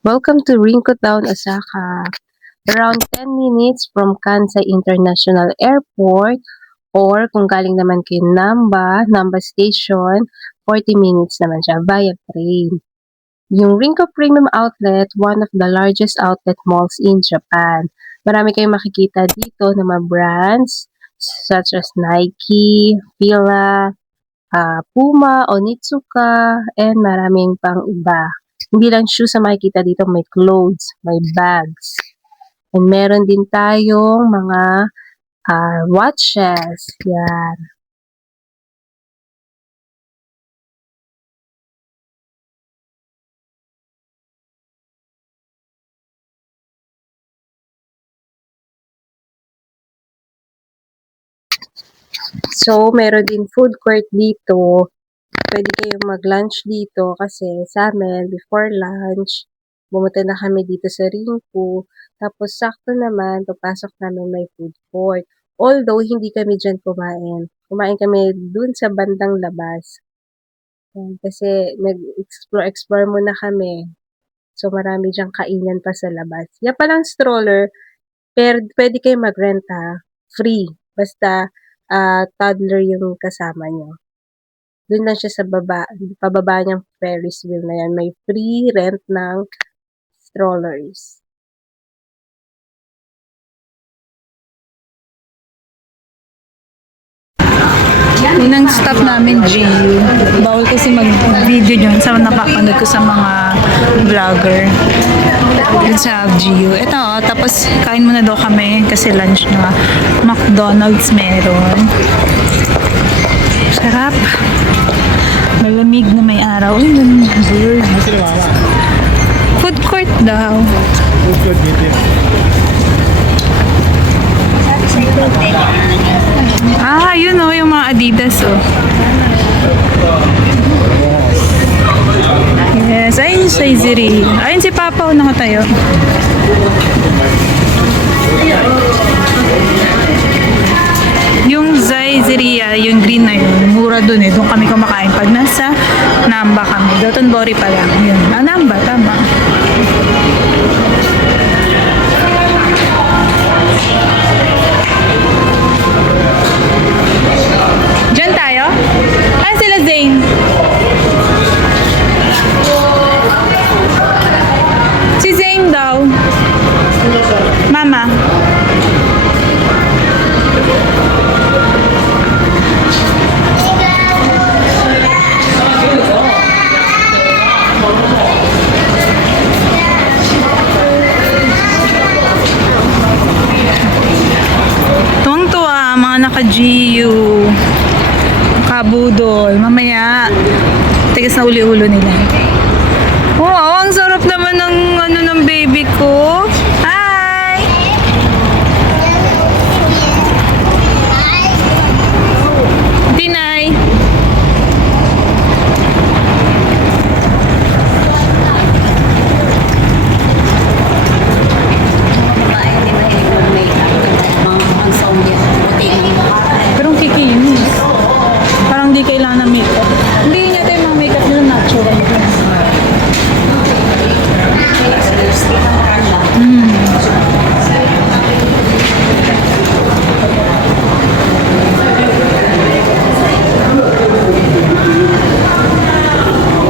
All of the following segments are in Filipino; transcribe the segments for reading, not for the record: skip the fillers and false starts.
Welcome to Rinko Town, Osaka. Around 10 minutes from Kansai International Airport or kung galing naman kayo Namba Station, 40 minutes naman siya via train. Yung Rinko Premium Outlet, one of the largest outlet malls in Japan. Marami kayong makikita dito na mga brands such as Nike, Fila, Puma, Onitsuka, and maraming pang iba. Hindi lang shoes ang makikita dito, may clothes, may bags. And meron din tayong mga watches. Yan. So, meron din food court dito. Pwede kayong mag-lunch dito kasi sa amin, before lunch, pumunta na kami dito sa Ringko. Tapos, sakto naman, pagpasok namin may food court. Although, hindi kami dyan kumain. Kumain kami dun sa bandang labas. Kasi nag-explore muna kami. So, marami diyang kainan pa sa labas. Yan palang stroller, pero pwede kayo mag-rent free. Basta toddler yung kasama niyo. Doon lang siya sa baba, pababa niyang Ferris wheel na yan. May free rent ng strollers. Yun ang stop namin, GU. Bawal kasi mag-video dyan sa napapanood ko sa mga vlogger. Yun sa GU. Ito, tapos kain muna daw kami kasi lunch na. McDonald's meron. Sarap. Malamig na may araw. Uy, bird. Food court daw. Food court dito yun. Yun yung mga Adidas, Yes, ayun yung Saizeri. Ayun si Papa, nakatayo. Yung Zaizeria, yung green na yun, mura dun Doon kami kumakain pag nasa Namba kami. Dotonbori pa lang. Yun. Namba, tama. Diyan tayo? Ay, sila Zane. Si Zane daw. Mama. Tuwang-tuwa, mga naka-GU. Kabudol. Mamaya, tigas na uli-ulo nila. Wow, ang sarap naman ng ng baby ko. Hi! Tinay. Pero ang kikinis. Parang di kailangan ng makeup. Hindi niya tayo mga makeup nila natural.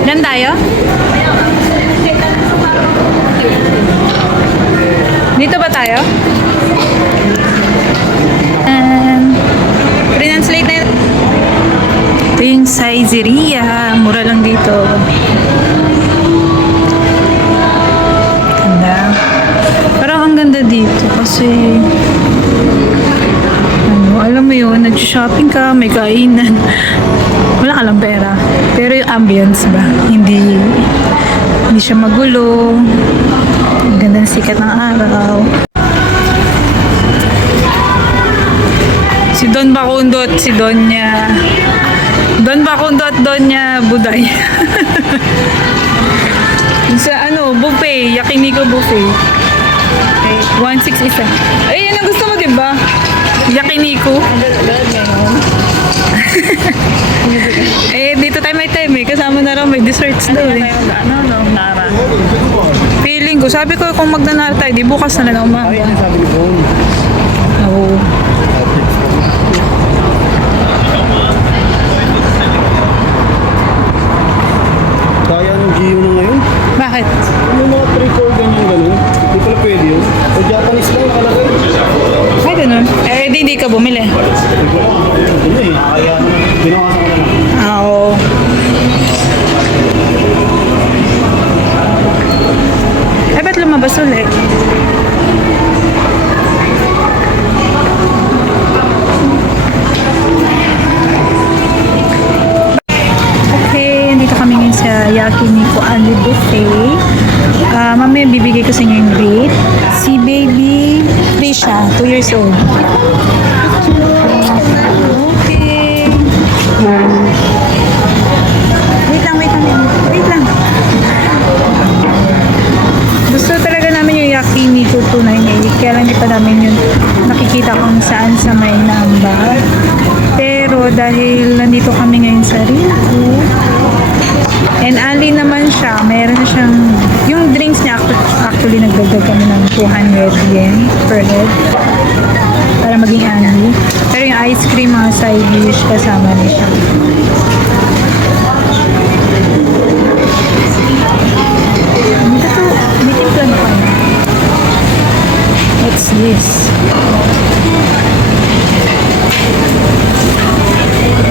Diyan tayo? Dito ba tayo? Translate na yun. Ito yung Saizeriya. Mura lang dito. Ganda. Parang ang ganda dito kasi alam mo yun, nag-shopping ka, may kainan. Wala ka lang pera. Pero yung ambience ba? Hindi siya magulo. Ang ganda ng sikat ng araw. Si Don Bacundo at si Donya. Don Bacundo at Donya Buday. Sa buffet, Yakiniku buffet. 1.6 isa. Ay, yan ang gusto mo, diba? Yakiniku. Dito tayo may time Kasama na raw may desserts daw . Pili sabi ko kung magdanara tayo, di bukas na lang umaga. Ay, ano sabi ni Bon? Oo. Kaya ng Gio na ngayon? Bakit? Yung mga 3-4 ganyan ganun. Hindi pala pwede yun. O Japanese lang nakalagay. Ay, ganun. Eh, di ka bumili. Ano eh, kaya binawasan ko na lang. Oo. Eh, ba't lumabas ulit? Okay, dito kami ngayon sa Yakiniku Ali Buffet. Mamaya bibigay ko sa inyo yung rate. Si baby Trisha, 2 years old. Okay. Wait lang. Wait lang. Gusto talaga namin yung Yakiniku 298. Kaya lang hindi pa namin yun nakikita kung saan sa may number. Pero dahil nandito kami ngayon sa Rinku, and Ali naman siya, meron na siyang, yung drinks niya actually nagdagdag kami ng 200 yen per head para maging Ali. Pero yung ice cream, mga side dish, kasama na siya. May timpla na kami. What's this?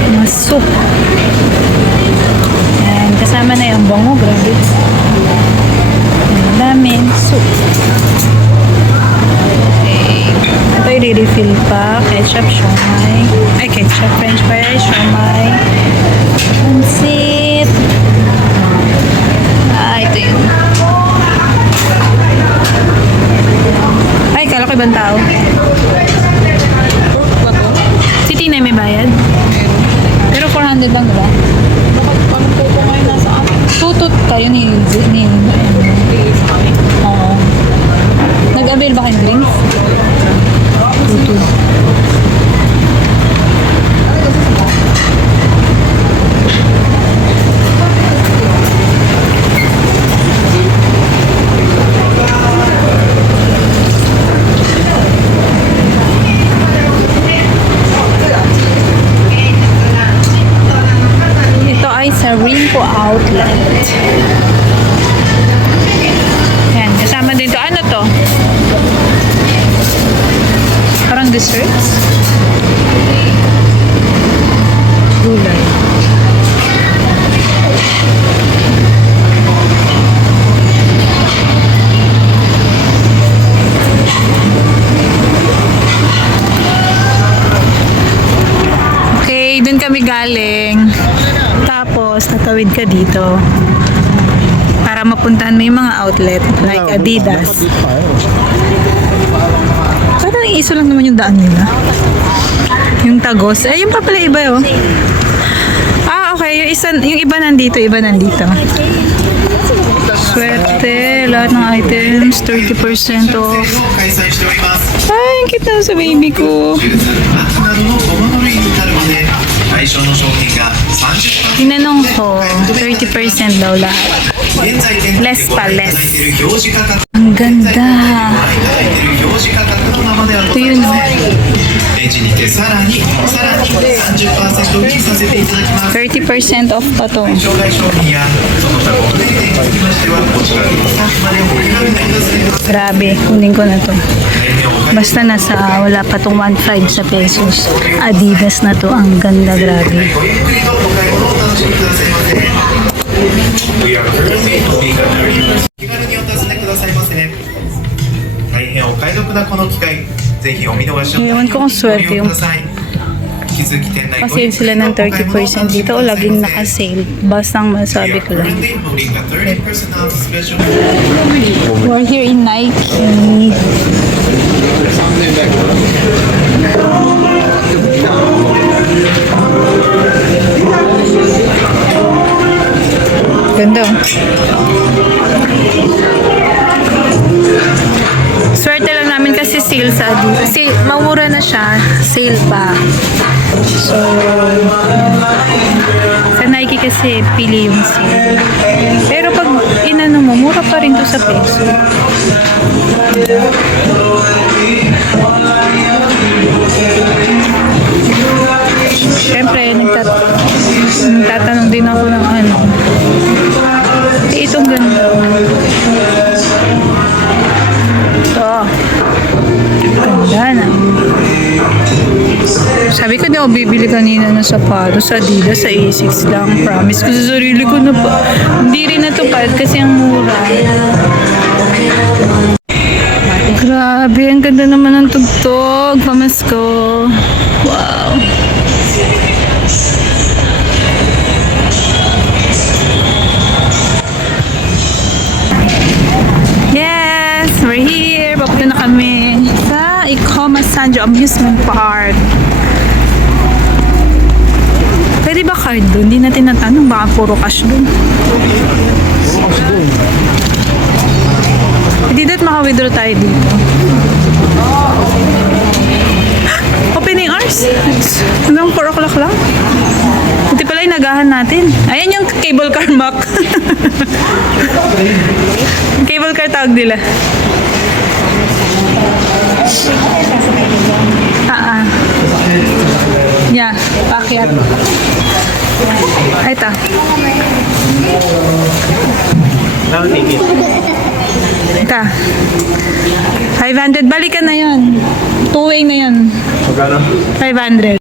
Mga soup. Yan, kasama na yung bango, grabe. Ang daming soup. Okay. Ito i-refill pa. Ketchup, siomai. Ay, ketchup, french fries, siomai. Pansit. Ito yun. Ay, kala ko ibang tao. Si Tina may bayad? Pero 400 lang, diba? Tutut kayo ni Oo. Nag-avail ba kayong drinks? Tutut. Ito ay sa Rinku Outlet. Yan, kasama din to. Ano to? Parang desserts? Gulay. Okay, dun kami galing. Tapos, tatawid ka dito para mapuntahan mo yung mga outlet like Adidas. Parang iso lang naman yung daan nila. Yung Tagos. Eh, yung pa pala iba yun. Ah, okay. Yung iba nandito, Swerte, lahat ng items, 30% off. Ay, ang cute na sa baby ko. Tinanong ko, 30% daw lahat. Less pa, less. Ang ganda. Ito yun. 30% off pa to. Grabe, kunin ko na to. Basta nasa, wala pa tong 1.5 sa pesos. Adidas na to, ang ganda, grabe. Ewan ko kung swerte yung pasale sila ng 30% dito o laging naka-sale. Basta ang masabi ko lang. We're here in Nike. Ganda. Swerte lang namin kasi sale sa Adidas. Kasi mamura na siya, sale pa. So, sa Nike kasi pili yung sale. Pero pag inano mo, mura pa rin to sa peso. Siyempre, nagtatanong din ako ng ano. Itong ganda. Ito. Ganda na. Sabi ko, di ako bibili kanina ng sapatos sa Adidas, sa A6 lang. Promise ko sa sarili ko na pa. Hindi rin natupad kasi ang mura. Grabe, ang ganda naman ng tugtog. Pamasko. Wow. Yes, we're here. Papunta na kami sa Ikoma Sanjo Amusement Park. Pwede ba card doon? Hindi natin natanong. Baka puro cash doon. Hindi dapat maka-withdraw tayo dito. Opening hours? Hanggang 4 o'clock lang? Buti pala yung nagahan natin. Ayan yung cable car map. Cable car tawag nila. Yeah, pakyat. Ay, ito. Ito. 500. Balikan na yun. Two-way na yun. Magkano? 500.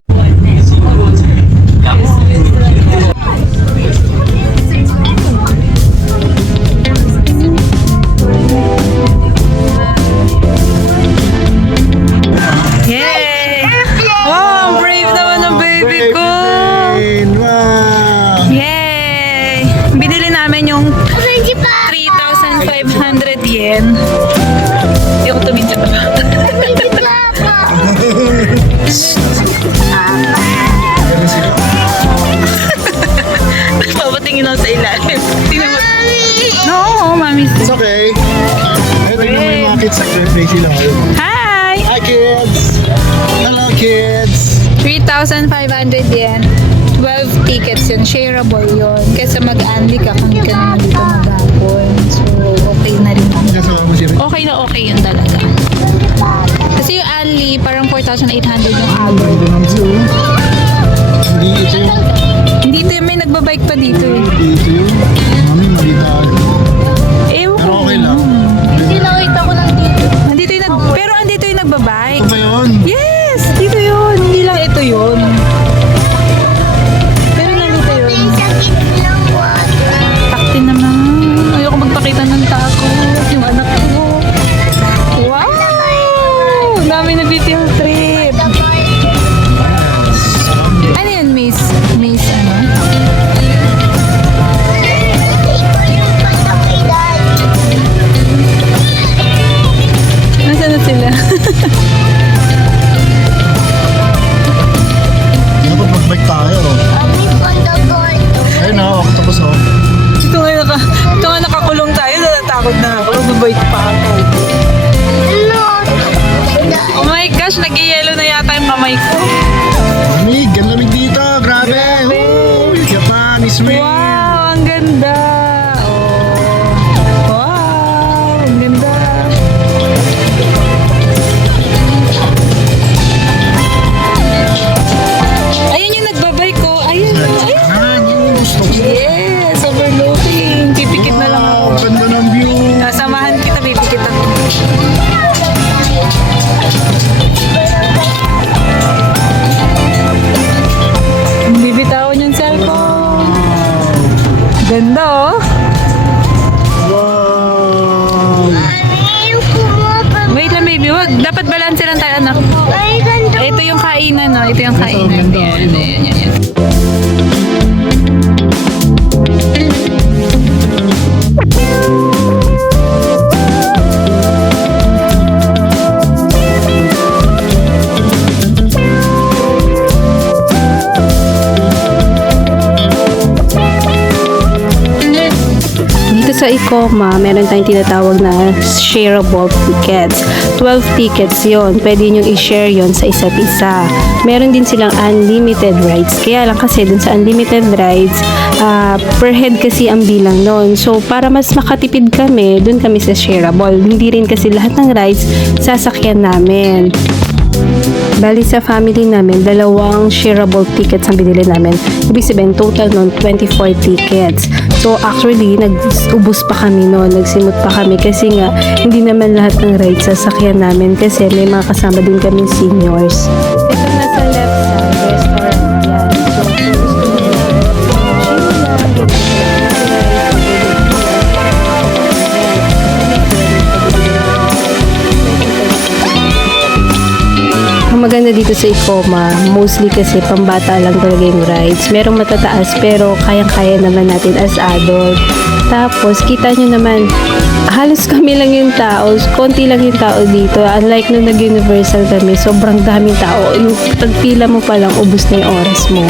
Yay! Wow, ang brave naman ng baby ko! Wow! Yay! Binili namin yung 3,500 yen. Hindi ako tumingin pa. Papatingin ako sa ilalim. Tingnan mo. No, mami. It's okay. Ito yung mga kids sa crazy lang. Hi! Hi kids! Hello kids! 3,500 yen. 12 tickets yun. Shareable yun. Kesa mag-unli ka kung hindi ka naman dito mag-hapon. So, okay na rin. Kasama mo siya. Okay na okay yun talaga. Kasi yung unli, parang 4,800 yung hour. Hindi ito yung... Hindi ito yung may nagbabike pa dito eh. Dito yun. Mami, malita ako. Ewan Pero ko. okay lang. Andito yung pero andito yung nagbabike. Ito ba yun? Yes! Dito yun. Hindi lang ito yun. Pero nandito yun. Takti naman. Ayoko magpakita ng tako. Yung anak ko. Wow! Ang dami nag-video trip. Ano yun, Miss? Miss ano? Nasaan na sila? Dapat mag-bike tayo. Ayun na, ako tapos ako. Ito nga nakakulong tayo. Natatakot na ako. Magbabike pa ako. Oh my gosh, nag-yellow na yata yung kamay ko. Lamig, ang lamig dito. Grabe. Oh, Japan is real. Wow, ang ganda. Oh. Wow, ang ganda. Ayun yung nagbabay ko. Ayun. Ayun. Ah, yun yung gusto ko. Yes, overlooking. Pipikit na lang ako. Wow, ganda ng view. Samahan kita, pipikit ako. Bibitawan yung cellphone. Ganda oh. Wow. Wait lang baby, wag. Dapat balance lang tayo anak. Ito yung kainan no, ito yung kainan. Ganda, Yan, yan, yan, yan. sa Ecoma, meron tayong tinatawag na shareable tickets. 12 tickets yon. Pwede nyo i-share yon sa isa't isa. Meron din silang unlimited rides. Kaya lang kasi dun sa unlimited rides, per head kasi ang bilang nun. So, para mas makatipid kami, dun kami sa shareable. Hindi rin kasi lahat ng rides sasakyan namin. Bali sa family namin, 2 shareable tickets ang binili namin. Ibig sabihin, total nun, 24 tickets. So, actually, nag-ubos pa kami noon. Nagsimot pa kami kasi nga, hindi naman lahat ng rides sasakyan namin kasi may mga kasama din kami seniors. Ito na sa left side, restaurant yan. So, kung gusto nyo ang maganda dito sa Ecoma, mostly kasi pambata lang talaga yung rides. Merong matataas pero kayang-kaya naman natin as adult. Tapos, kita nyo naman, halos kami lang yung tao. Konti lang yung tao dito. Unlike nung nag-Universal kami, sobrang daming tao. Yung pagpila mo pa lang, ubos na yung oras mo.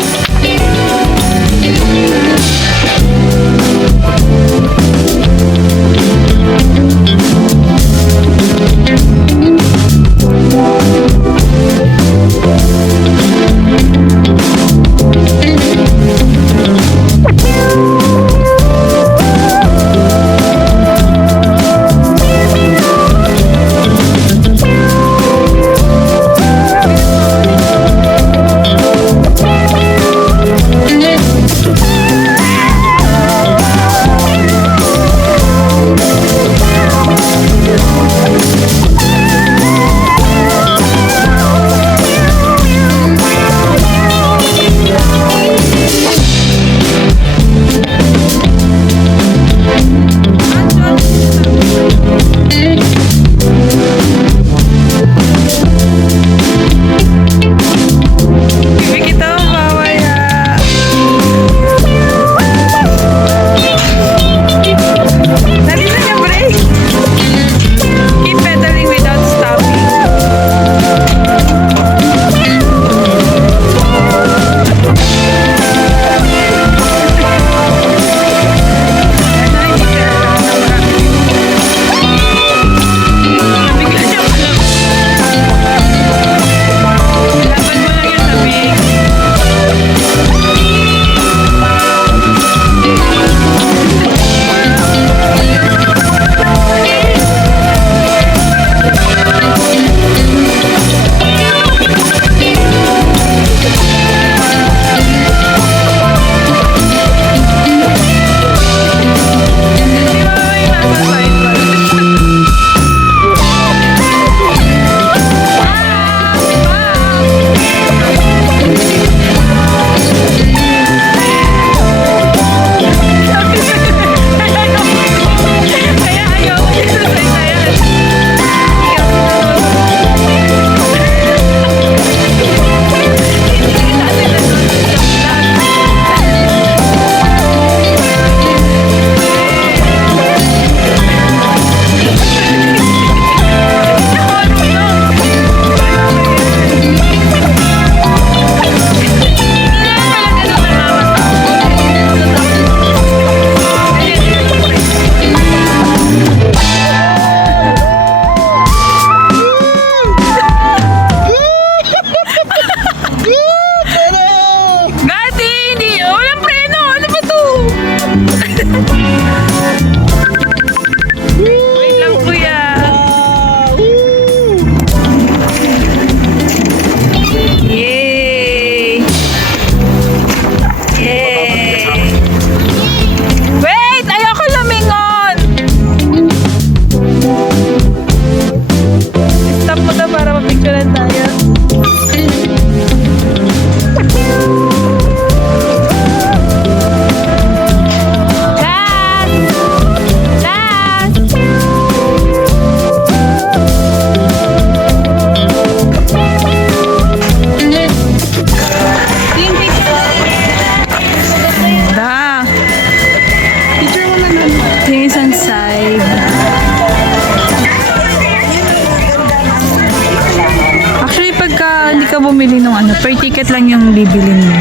bumili ng ano, per ticket lang yung bibilin mo.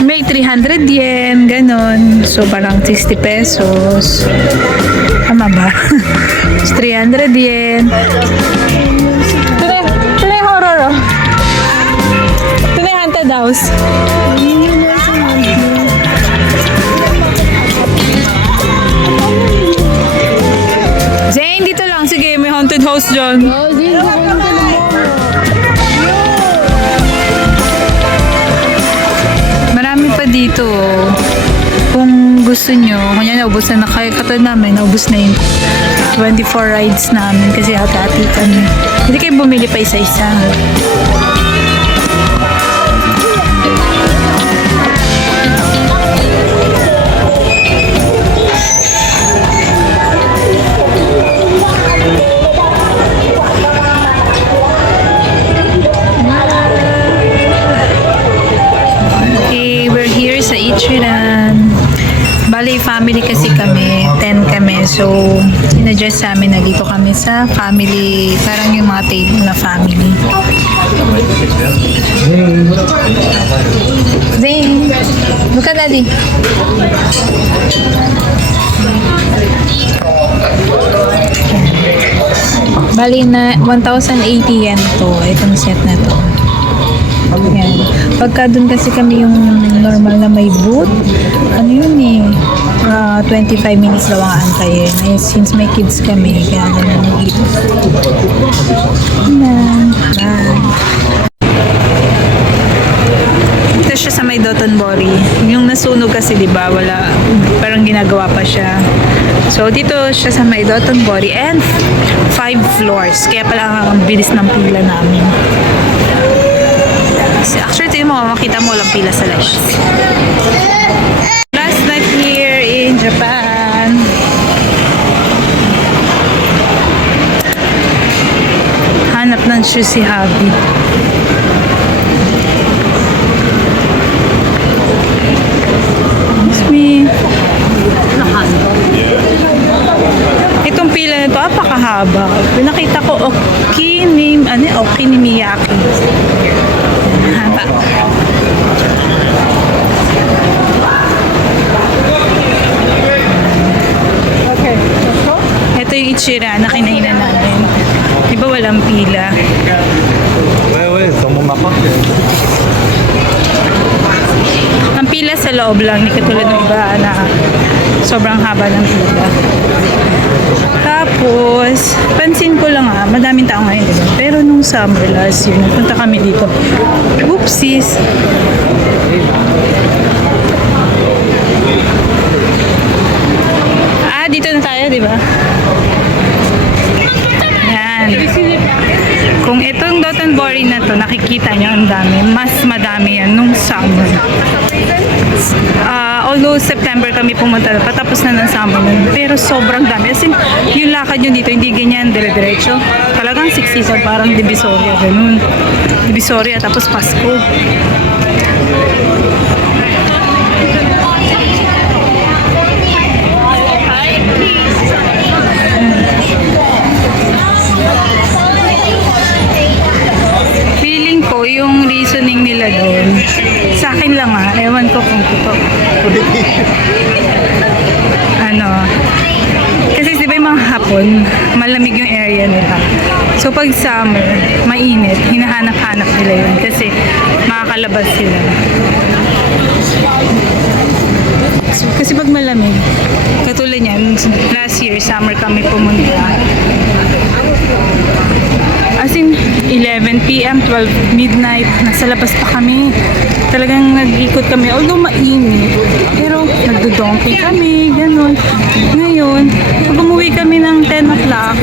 May 300 yen, ganon. So, parang 60 pesos. Tama ba? 300 yen. Tunay horror, oh. Tunay haunted house. Zane, dito lang. Sige, may haunted house dyan. Marami pa dito. Kung gusto nyo, kanya naubos na kayo. Katulad namin, naubos na yung 24 rides namin kasi hati-hati kami. Hindi kayo bumili pa isa-isa. Okay, we're here sa Ichiran. Bali, family kasi kami. 10 kami. So, sinadjust sa amin na dito kami sa family. Parang yung mga table na family. Zane! Look at daddy. Bali na 1,080 yen to. Itong set na to. Yan. Pagka dun kasi kami yung normal na may booth, ano yun eh, 25 minutes daw ang antayin. Eh, since may kids kami, kaya naman nag-ito. Bye. Ito siya sa may Dotonbori. Yung nasunog kasi, di ba, wala, parang ginagawa pa siya. So, dito siya sa may Dotonbori and 5 floors. Kaya pala ang bilis ng pila namin. Actually, tingin mo, makita mo lang pila sa labas. Last night here in Japan. Hanap ng shoes si Habi. Excuse me. Itong pila na ito, apakahaba. Pinakita ko, Okinimiyaki. Haba. Okay. Ito yung Ichira na kinainan natin. Di ba walang pila? Ang pila sa loob lang, ni katulad ng iba na sobrang haba ng pila. Tapos, pansin ko lang madaming tao ngayon, diba? Pero nung summer last year, nagpunta kami dito. Oopsies! Dito na tayo, diba? Yan. Kung itong Dotonbori na to, nakikita nyo ang dami. Mas madami yan nung summer. Although September kami pumunta, patapos na ng summer nun. Pero sobrang dami. As in, yung lakad nyo dito, hindi ganyan dire-diretso. Talagang siksikan, parang Divisoria. Ganun. Divisoria, tapos Pasko. Feeling ko yung reasoning nila doon, sa akin lang ewan ko kung totoo. Kasi diba yung mga hapon, malamig yung area nila. So pag summer, mainit, hinahanap-hanap nila yun kasi makakalabas sila. So, kasi pag malamig, katulad niyan, last year, summer kami pumunta. As in, 11 p.m., 12 midnight, nasa labas pa kami. Talagang nag-ikot kami, although mainit. Pero nagdo-donkey kami, ganun. Ngayon, pag umuwi kami ng 10 o'clock,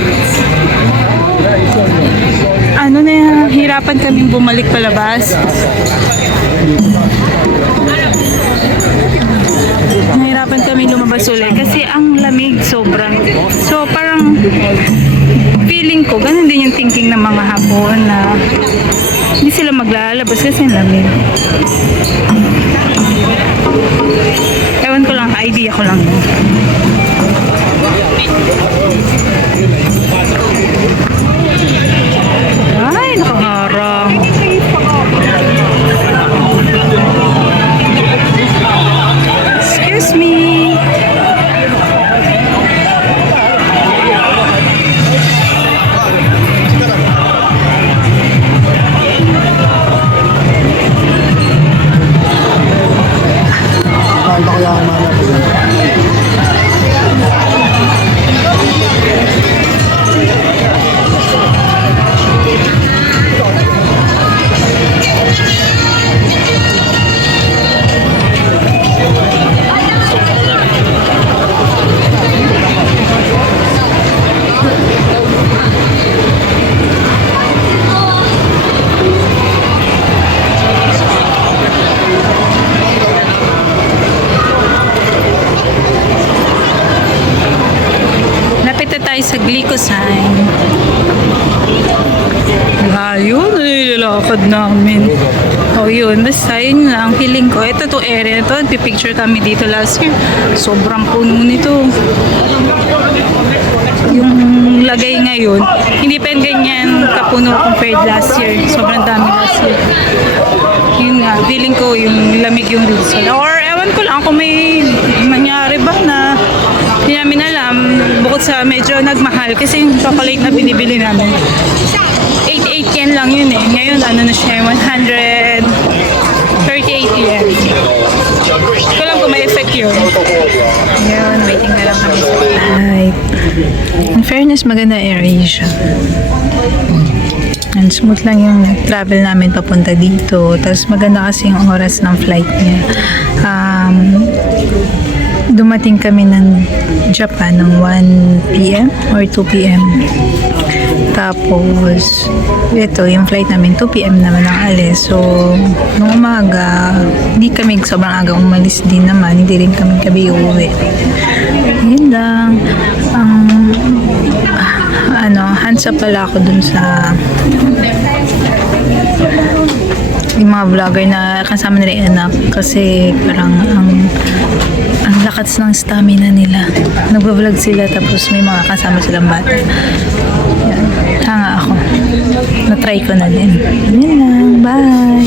hirapan kaming bumalik palabas. Nahirapan kami lumabas ulit kasi ang lamig sobrang. So parang feeling ko, ganun din yung thinking ng mga Hapon na hindi sila maglalabas kasi ang lamig. Ewan ko lang, idea ko lang. Ay, nakaharang. time. Ayun, nilalakad namin. Oh, yun. Basta yun lang. Feeling ko, ito to area to. Pipicture kami dito last year. Sobrang puno nito. Yung lagay ngayon, hindi pa ganyan kapuno compared last year. Sobrang dami last year. Yun nga, feeling ko yung lamig yung reason. Or ewan ko lang kung may mangyari ba na hindi namin alam. Bukod sa medyo nagmahal kasi yung chocolate na binibili namin 88 yen lang yun eh. Ngayon ano na siya, 138 yen. Hindi ko lang kung may effect yun. Ngayon, waiting na lang kami sa flight. In fairness, maganda area siya. And smooth lang yung travel namin papunta dito. Tapos maganda kasi yung oras ng flight niya. Dumating kami ng Japan ng 1 p.m. or 2 p.m. Tapos, ito, yung flight namin, 2 p.m. naman ang alis. So, nung umaga, hindi kami sobrang aga umalis din naman. Hindi rin kami gabi uuwi. Yun lang. Hands up pala ako dun sa yung mga vlogger na kasama nila yung anak. Kasi parang ang lakas ng stamina nila. Nagbablog sila tapos may mga kasama silang bata. Yan. Hanga ako. Na-try ko na din. Yun lang. Bye!